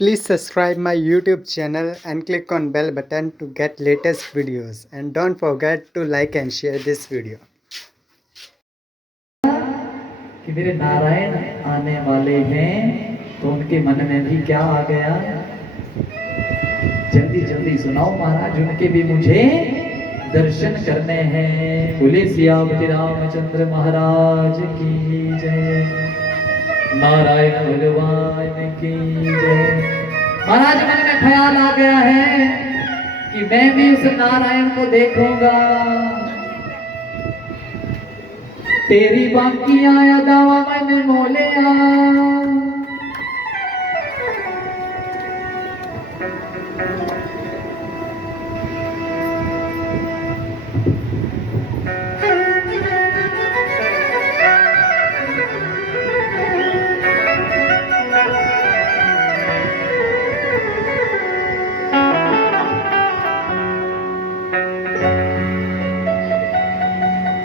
Please subscribe my YouTube channel and click on bell button to get latest videos, and don't forget to like and share this video. कि मेरे नारायण आने वाले हैं तो उनके मन में भी क्या आ गया। जल्दी जल्दी सुनाओ महाराज, उनके भी मुझे दर्शन करने हैं। बोले सियापति रामचंद्र महाराज की जय, नारायण भगवान की जय। महाराज मन में ख्याल आ गया है कि मैं भी उस नारायण को देखूंगा। तेरी बाकियां यादावा मैंने मोलिया,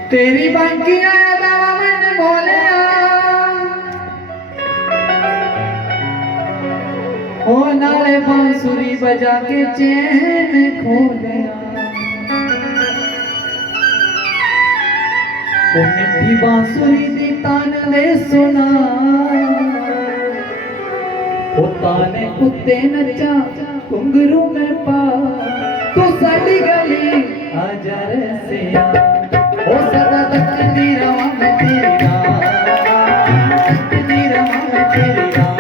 तेरी बाकियां यादावा मैंने मोलिया, ओ नाले बांसुरी बजा के चैन खोलिया। ओ मिठी बांसुरी दी तान ले सुना, ओ ताने कुत्ते नचा घुंघरू में पा, तू साडी गली आजा रसिया। ओ सदा तकदी रवा मैं तेरी राह, तकदी रवा मैं तेरी राह,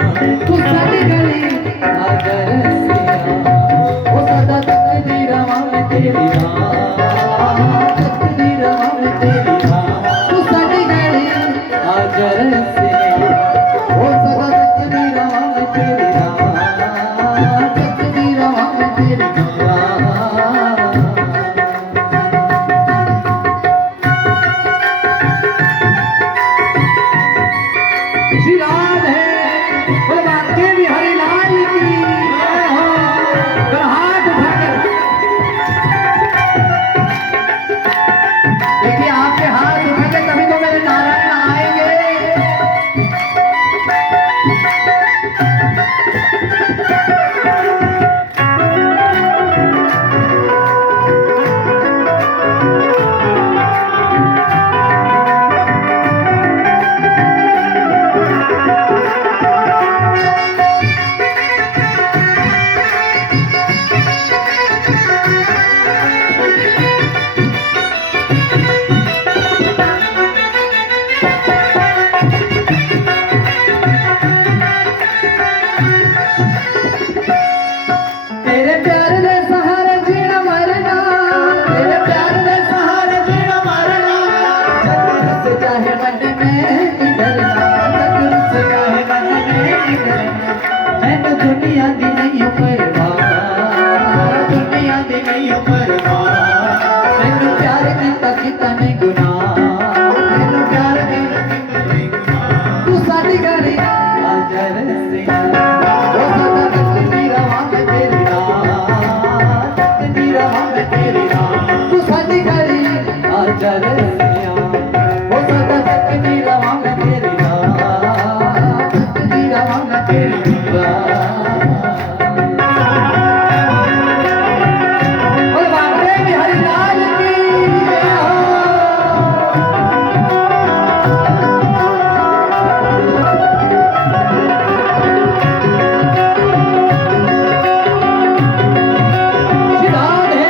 तू साडी गली आजा रसिया। ओ सदा तकदी रवा मैं तेरी राह, तकदी रवा मैं तेरी राह, तू साडी गली आजा रसिया। ओ सदा तकदी रवा मैं तेरी राह, तकदी रवा मैं तेरी राह। श्री राधे भगवान के बिहारी लाल की जय हो। कर हाथ उठाकर देखिए, आपके हाथ उठाकर तभी तो मेरे नारायण आएंगे। तेरे प्यार दे सहारे जीना मरना, तेरे प्यार दे सहारे जीना मरना, जग से चाहे मन में डरना, जग से चाहे मन में डरना। मैंने दुनिया दी नहीं परवाह, दुनिया दी नहीं परवाह। मैंने प्यार किता नहीं गुनाह, मैंने प्यार किता नहीं गुनाह। तू साडी गली आजा रसिया, ओ सदा तकदी रवा मैं तेरी राह, तकदी रवा मैं तेरी राह, तू साडी गली आजा रसिया। ओ सदा तकदी रवा मैं तेरी राह, तकदी रवा मैं तेरी राह। भगवान के बिहारी लाल की जय हो। श्री राधे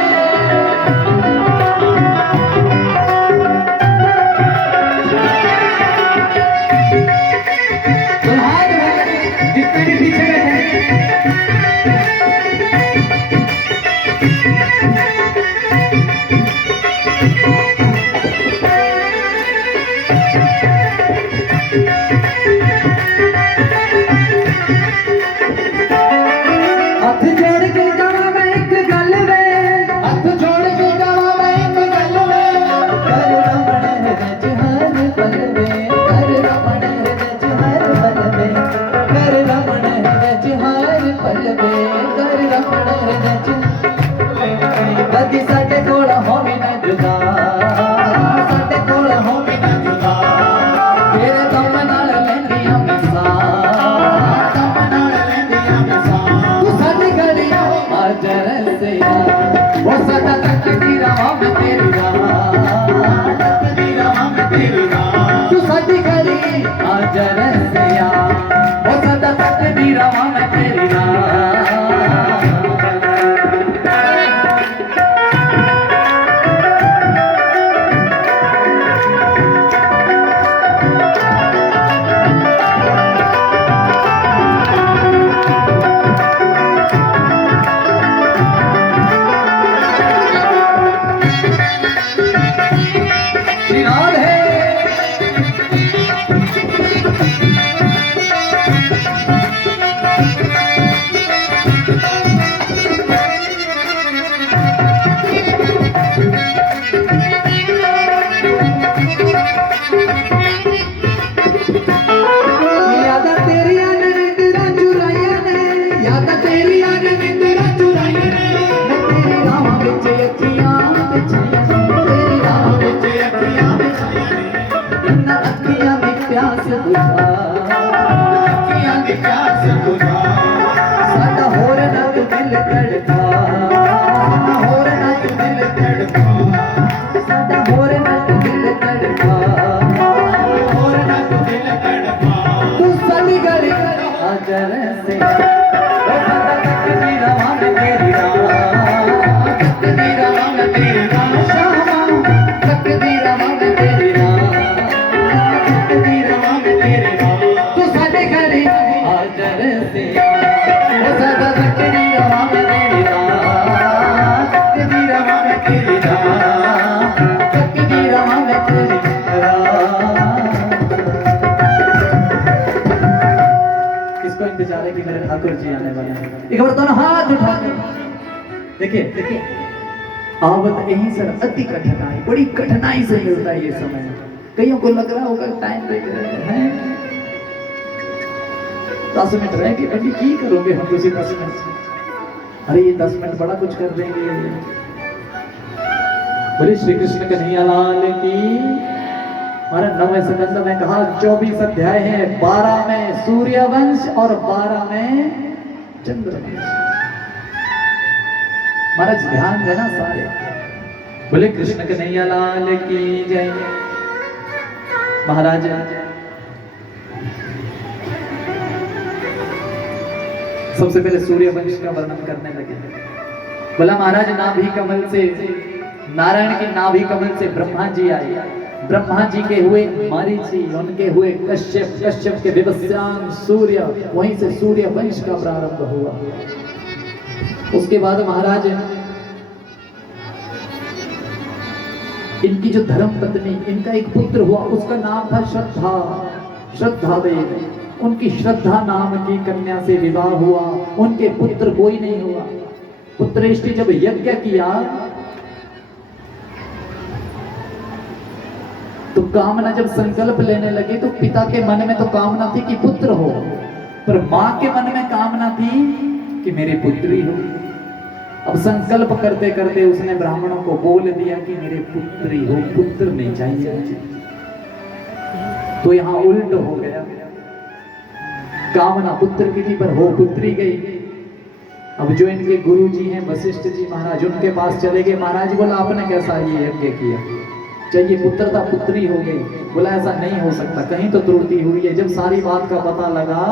प्रभात है, जितने भी पीछे बैठे हाथ जोड़ के जावा मैं एक गल वे, हाथ जोड़ के जावा मैं एक गल वे। कर रमण हृदय हर पल में, कर रमण हृदय हर पल में, कर रमण हृदय हर पल में, कर रमण हृदय। कदी साडे कोल होवे ना जुदा, साडे कोल होवे ना जुदा, तेरे दम नाल लैंदियां मैं साह, दम नाल लैंदियां मैं साह। किसको इंतजार है कि मेरे ठाकुर जी आने वाले हैं? एक बार दोनों हाथ उठा के देखिए देखिए, आवत यही सर अति कठिनाई, बड़ी कठिनाई से मिलता है ये समय। कईयों को लग रहा होगा टाइम देख रहे हैं 10 मिनट रह गए, अभी की करोगे हम दूसरी 10 मिनट? अरे ये 10 मिनट बड़ा कुछ कर देंगे। बोले श्री कृष्ण कन्हैया लाल की। हमारा 9वें स्कंद में कहा 24 अध्याय है, 12 में सूर्यवंश और 12 में चंद्रवंश। महाराज ध्यान देना सारे। बोले कृष्ण कन्हैया लाल की जय। महाराज सबसे पहले सूर्यवंश का वर्णन करने लगे। बोला महाराज नाभि कमल से, नारायण की नाभि कमल से ब्रह्मा जी आए। ब्रह्मा जी के हुए मरीचि, उनके हुए कश्यप, कश्यप के विवस्वान सूर्य, वहीं से सूर्य वंश का प्रारंभ हुआ। उसके बाद महाराज इनकी जो धर्म पत्नी, इनका एक पुत्र हुआ, उसका नाम था श्रद्धा, श्रद्धा देव। उनकी श्रद्धा नाम की कन्या से विवाह हुआ। उनके पुत्र कोई नहीं हुआ। पुत्रेष्टि जब यज्ञ किया तो कामना जब संकल्प लेने लगी तो पिता के मन में तो कामना थी कि पुत्र हो, पर मां के मन में कामना थी कि मेरी पुत्री हो। अब संकल्प करते करते उसने ब्राह्मणों को बोल दिया कि मेरे पुत्री हो, पुत्र नहीं चाहिए मुझे। तो यहां उल्ट हो गया, कामना पुत्र की थी पर हो पुत्री गई। अब जो इनके गुरु जी हैं वशिष्ठ जी महाराज, उनके पास चले गए। महाराज बोला आपने कैसा ये यज्ञ किया, चाहिए पुत्र था, पुत्री हो गई। बोला ऐसा नहीं हो सकता, कहीं तो त्रुटि हुई है। जब सारी बात का पता लगा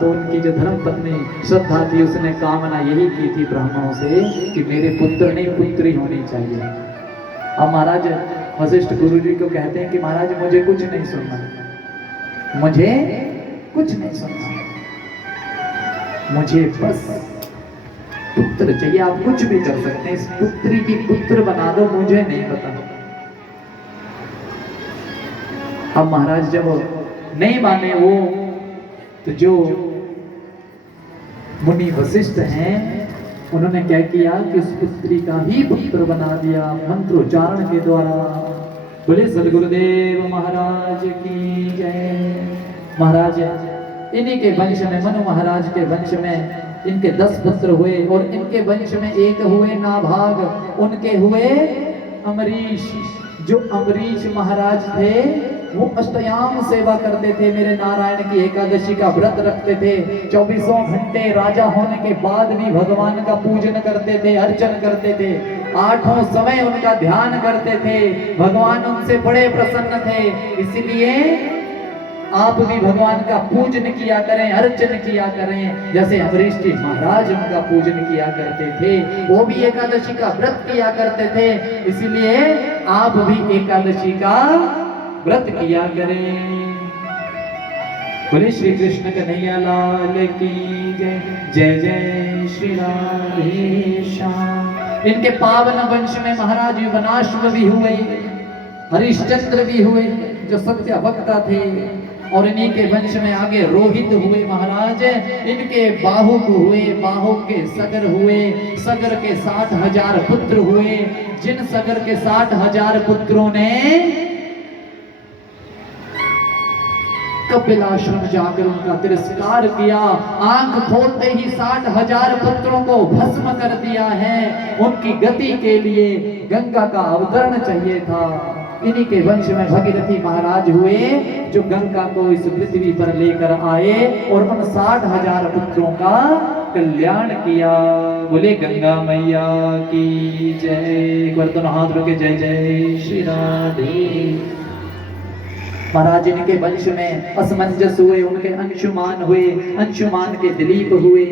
तो उनकी जो धर्म पत्नी श्रद्धा थी, उसने कामना यही की थी ब्राह्मणों से कि मेरे पुत्र नहीं पुत्री होनी चाहिए। अब महाराज वशिष्ठ गुरु जी को कहते हैं कि महाराज मुझे कुछ नहीं सुनना, मुझे कुछ नहीं सुनना, मुझे बस पुत्र चाहिए। आप कुछ भी कर सकते हैं, इस पुत्री की पुत्र बना दो, मुझे नहीं पता। अब महाराज जब नहीं माने वो, तो जो मुनि वशिष्ठ हैं उन्होंने क्या किया कि उस पुत्री का ही पुत्र बना दिया मंत्रोच्चारण के द्वारा। बोले सदगुरुदेव महाराज की जय। महाराज इन्हीं के वंश में, मनु महाराज के वंश में इनके 10 पुत्र हुए और इनके वंश में एक हुए नाभाग, उनके हुए अमरीश। जो अमरीश महाराज थे वो अष्टयाम सेवा करते थे, मेरे नारायण की एकादशी का व्रत रखते थे। 24 घंटे राजा होने के बाद भी भगवान का पूजन करते थे, अर्चन करते थे। 8 समय उनका ध्यान करते थे, भगवान उनसे बड़े प्रसन्न थे। इसलिए आप भी भगवान का पूजन किया करें, अर्चन किया करें, जैसे अमरीश जी महाराज उनका पूजन किया करते थे। वो भी एकादशी का व्रत किया करते थे, इसलिए आप भी एकादशी का व्रत किया करें। बोले श्री कृष्ण कन्हैया लाल की जय। जय जय श्री राधेश्याम। इनके पावन वंश में महाराज युवनाश्व भी हुए, हरिश्चंद्र भी हुए जो सत्य वक्ता थे। और इन्हीं के वंश में आगे रोहित हुए महाराज। इनके बाहुक हुए, बाहुक के सगर हुए, सगर के 60,000 पुत्र हुए। जिन सगर के 60,000 पुत्रों ने कपिलाश्रम जाकर उनका तिरस्कार किया, आंख खोलते ही 60,000 पुत्रों को भस्म कर दिया है। उनकी गति के लिए गंगा का अवतरण चाहिए था। इन्हीं के वंश में भगीरथी महाराज हुए जो गंगा को इस पृथ्वी पर लेकर आए और उन 60,000 पुत्रों का कल्याण किया। बोले गंगा मैया की जय। एक बार दोनों हाथ रोके जय जय श्री राधे। महाराज इनके वंश में असमंजस हुए, उनके अंशुमान हुए, अंशुमान के दिलीप हुए।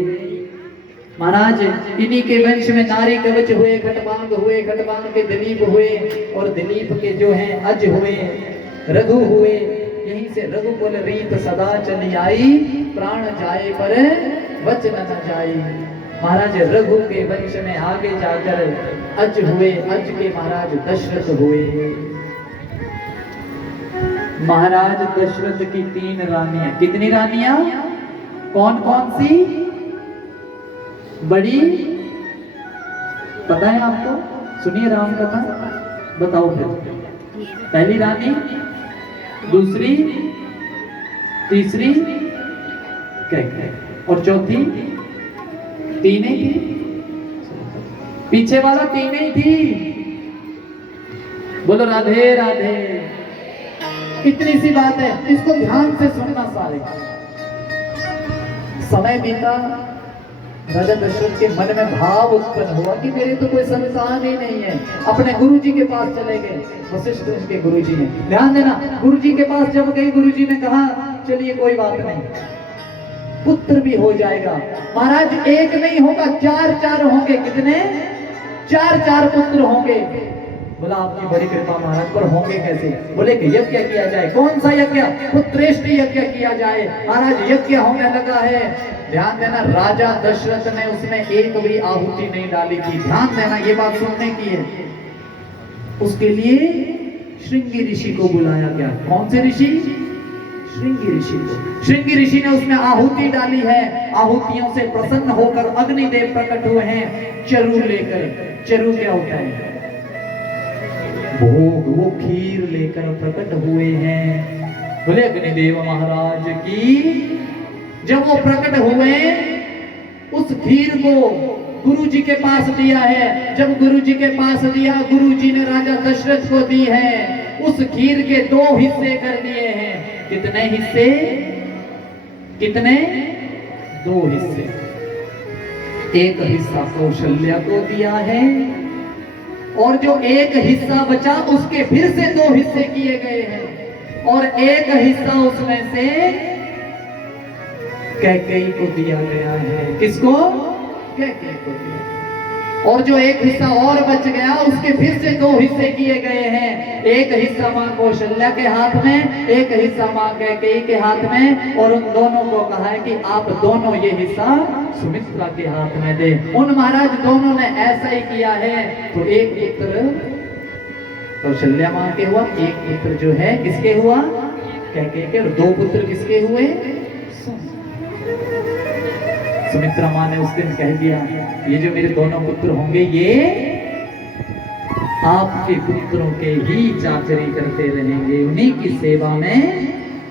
महाराज इन्हीं के वंश में नारी कवच हुए, खटवांग हुए, खटवांग के दिलीप हुए, और दिलीप के जो हैं अज हुए, रघु हुए। यहीं से रघुकुल रीत सदा चली आई, प्राण जाए पर वचन न जाई। महाराज रघु के वंश में आगे जाकर अज हुए, अज के महाराज दशरथ हुए। महाराज दशरथ की 3 रानियां। कितनी रानियां? कौन कौन सी? बड़ी पता है आपको? सुनिए राम कथा, बताओ फिर। पहली रानी, दूसरी, तीसरी, क्या और चौथी? 3 ही थी। पीछे वाला 3 ही थी। बोलो राधे राधे। इतनी सी बात है, इसको ध्यान से सुनना सारे। समय बीता, राजा दशरथ के मन में भाव उत्पन्न हुआ कि मेरे तो कोई संतान ही नहीं है। अपने गुरुजी के पास चले गए। वशिष्ठ उनके गुरुजी हैं। ध्यान देना, गुरुजी के पास जब गए, गुरुजी ने कहा चलिए कोई बात नहीं, पुत्र भी हो जाएगा। महाराज एक नहीं होगा, 4 होंगे। कितने? 4 पुत्र होंगे। बोला आपकी बड़ी कृपा महाराज, पर होंगे कैसे? बोले कि यज्ञ किया जाए। कौन सा यज्ञ? पुत्रेष्ट यज्ञ किया जाए। महाराज यज्ञ होने लगा है। ध्यान देना, राजा दशरथ ने उसमें एक भी आहुति नहीं डाली थी। ध्यान देना, ये बात सुनने की है। उसके लिए श्रृंगी ऋषि को बुलाया गया। कौन से ऋषि? श्रृंगी ऋषि को। श्रृंगी ऋषि ने उसमें आहुति डाली है। आहुतियों से प्रसन्न होकर अग्निदेव प्रकट हुए हैं चरु लेकर। चरु क्या होता है? भोग, वो खीर लेकर प्रकट हुए हैं। बोले अग्निदेव महाराज की। जब वो प्रकट हुए, उस खीर को गुरुजी के पास दिया है। जब गुरुजी के पास दिया, गुरुजी ने राजा दशरथ को दी है। उस खीर के 2 हिस्से कर दिए हैं। कितने हिस्से? कितने? 2 हिस्से। एक हिस्सा कौशल्या को दिया है, और जो एक हिस्सा बचा उसके फिर से 2 हिस्से किए गए हैं, और एक हिस्सा उसमें से कैकेयी को दिया गया है। किसको? कैकेयी को दिया। और जो एक हिस्सा और बच गया, उसके फिर से 2 हिस्से किए गए हैं। एक हिस्सा मां कौशल्या के हाथ में, एक हिस्सा मां कैकेयी के हाथ में, और उन दोनों को कहा है कि आप दोनों ये हिस्सा सुमित्रा के हाथ में दे। उन महाराज दोनों ने ऐसा ही किया है। तो एक पुत्र कौशल्या मां के हुआ, एक पुत्र जो है किसके हुआ? कैकेयी के। और 2 पुत्र किसके हुए? सुमित्रा मां ने उस दिन कह दिया, ये जो मेरे दोनों पुत्र होंगे, ये आपके पुत्रों के ही चाचरी करते रहेंगे, उन्हीं की सेवा में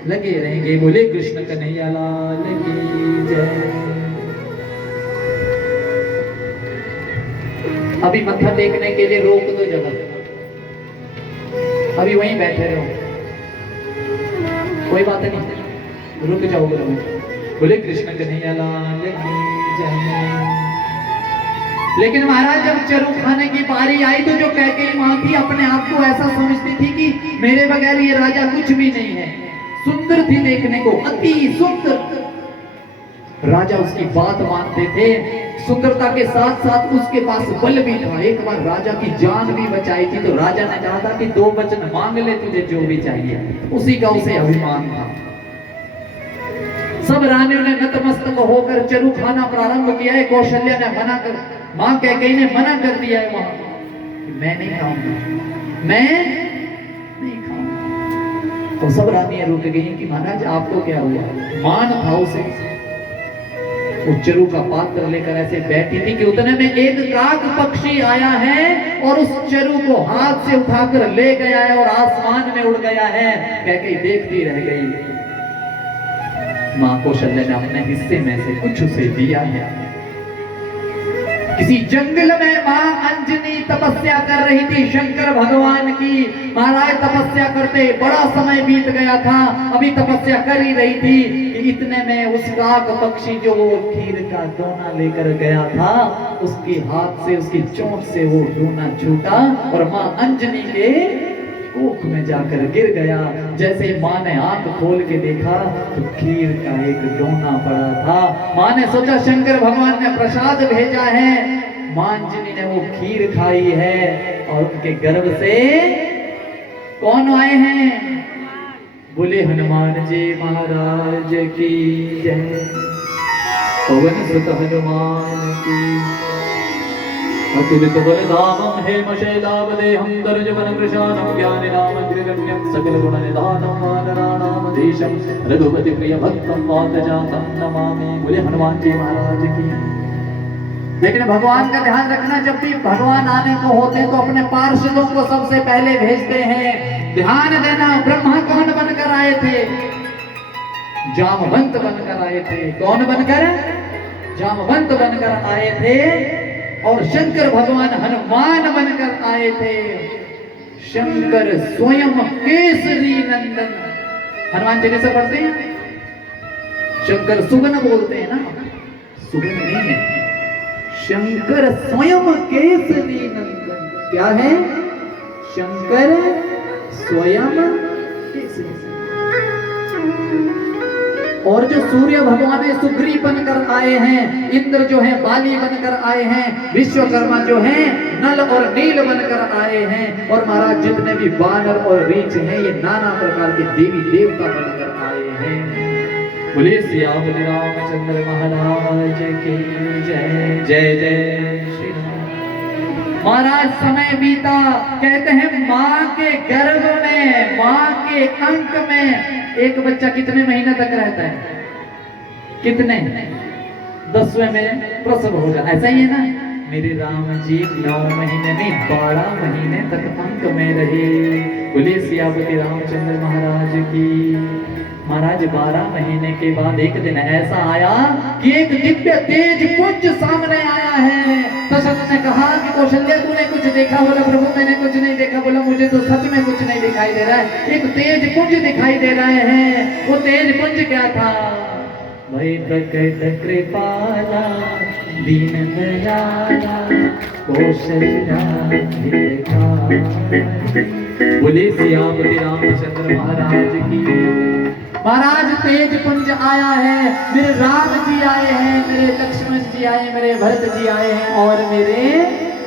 लगे रहेंगे। बोले कृष्ण कन्हैया लाल की जय। अभी मत्था टेकने के लिए रोक दो जगह, अभी वहीं बैठे रहो, कोई बात नहीं, रुक जाओ। बोले कृष्ण कन्हैया लाल की जय। लेकिन महाराज जब चरु खाने की बारी आई, तो जो कैकेयी मां थी, अपने आप को ऐसा समझती थी कि मेरे बगैर ये राजा कुछ भी नहीं है। सुंदर थी देखने को, अति सुंदर। राजा उसकी बात मानते थे। सुंदरता के साथ साथ उसके पास बल भी था। एक बार राजा की जान भी बचाई थी, तो राजा ने कहा था कि 2 वचन मांग ले, तुझे जो भी चाहिए। उसी का उसे अभिमान था। सब रानियों ने नतमस्तक होकर चरु खाना प्रारंभ किया है। कौशल्या ने मना कर, मां कैकेयी ने मना कर दिया है वहां, मैं नहीं खाऊंगा, मैं नहीं खाऊंगा। तो सब रानियां रुक गई कि महाराज आपको क्या हुआ? मान था उसे। वो चरु का पात्र लेकर ऐसे बैठी थी कि उतने में एक काक पक्षी आया है और उस चरु को हाथ से उठाकर ले गया है और आसमान में उड़ गया है। कैकेयी देखती रह गई। मां कौशल्या ने अपने हिस्से में से कुछ उसे दिया है। किसी जंगल में मां अंजनी तपस्या कर रही थी शंकर भगवान की। महाराज तपस्या करते बड़ा समय बीत गया था, अभी तपस्या कर ही रही थी कि इतने में उस काक पक्षी जो वो खीर का दोना लेकर गया था, उसके हाथ से, उसकी चोंच से वो दोना छूटा और मां अंजनी के कोख में जाकर गिर गया। जैसे माँ ने आंख खोल के देखा तो खीर का एक दोना पड़ा था। माँ ने सोचा शंकर भगवान ने प्रसाद भेजा है। मांजनी ने वो खीर खाई है और उनके गर्भ से कौन आए हैं? बोले हनुमान जी महाराज की जय। पवन सुत हनुमान की। अतुलित बलधामं हेमशैलावदेहं तर्जवन कृशानं ज्ञानिनामग्रगण्यं सकलगुणनिधानं वानराणामधीशं रघुपति प्रियभक्तं वातजातं नमामि। बोले हनुमान जी महाराज की। लेकिन भगवान का ध्यान रखना, जब भी भगवान आने को होते हैं तो अपने पार्षदों को सबसे पहले भेजते हैं। ध्यान देना, ब्रह्मा कौन बनकर आए थे? जामवंत बनकर आए थे। कौन बनकर? जामवंत बनकर आए थे। और शंकर भगवान हनुमान बनकर आए थे। शंकर स्वयं केसरी नंदन। हनुमान जी कैसे पढ़ते हैं? शंकर सुगन बोलते हैं ना, सुगन नहीं है। शंकर स्वयं केसरी नंदन। क्या है? शंकर स्वयं केसरी। और जो सूर्य भगवान है सुग्रीव बनकर आए हैं। इंद्र जो है बाली बनकर आए हैं। विश्वकर्मा जो है नल और नील बनकर आए हैं। और महाराज जितने भी वानर और रीछ हैं ये नाना प्रकार के देवी देवता बनकर आए हैं। बोले सियावर रामचंद्र महाराज की जय। जय जय श्री राम। महाराज समय बीता। कहते हैं माँ के गर्भ में, माँ के अंक में एक बच्चा कितने महीने तक रहता है? कितने? 10वें में प्रसव होगा। ऐसा ही है ना? मेरे राम जी 9 महीने नहीं 12 महीने तक अंक में रहे। बोले सियापति रामचंद्र महाराज की। महाराज 12 महीने के बाद एक दिन ऐसा आया कि एक दिव्य तेज पुंज सामने आया है। दशरथ ने कहा कि कौशल्या तूने कुछ देखा? बोला प्रभु मैंने कुछ नहीं देखा। बोला मुझे तो सच में कुछ नहीं दिखाई दे रहा है। एक तेज पुंज दिखाई दे रहे हैं। वो तेज पुंज क्या था? भय प्रकट कृपाला दीन दयाला कौशल्या हितकारी। बोले सियापति रामचंद्र महाराज की। महाराज तेज पुंज आया है। मेरे राम जी आए हैं, मेरे लक्ष्मण जी आए हैं, मेरे भरत जी आए हैं और मेरे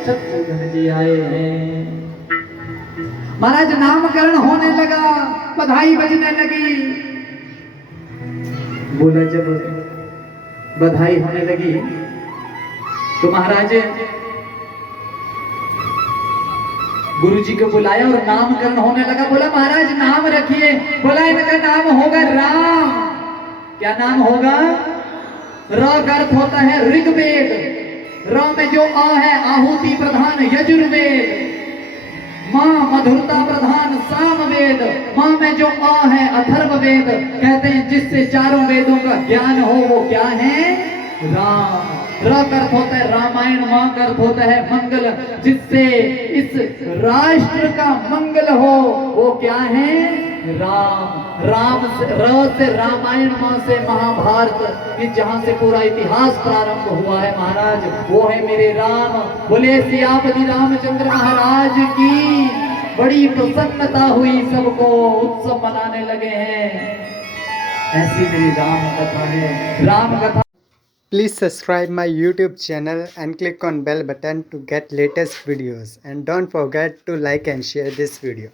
शत्रुघ्न जी आए हैं। महाराज नामकरण होने लगा, बधाई बजने लगी। बोला जब बधाई होने लगी तो महाराज गुरु जी को बुलाया और नामकरण होने लगा। बोला महाराज नाम रखिए। बोला इनका नाम होगा राम। क्या नाम होगा? र का अर्थ होता है ऋग्वेद। र में जो आ है आहुति प्रधान यजुर्वेद। माँ मधुरता प्रधान सामवेद। माँ में जो आ है अथर्ववेद। कहते हैं जिससे चारों वेदों का ज्ञान हो वो क्या है? राम। र का अर्थ होता है रामायण। माँ का अर्थ होता है मंगल। जिससे इस राष्ट्र का मंगल हो वो क्या है? राम। राम से र से रामायण, माँ से महाभारत, कि जहाँ से पूरा इतिहास प्रारंभ हुआ है महाराज वो है मेरे राम। बोले सियापति रामचंद्र महाराज की। बड़ी प्रसन्नता हुई, सबको उत्सव मनाने लगे हैं। ऐसी मेरी राम कथा है। राम कथा। Please subscribe my YouTube channel and click on bell button to get latest videos, and don't forget to like and share this video.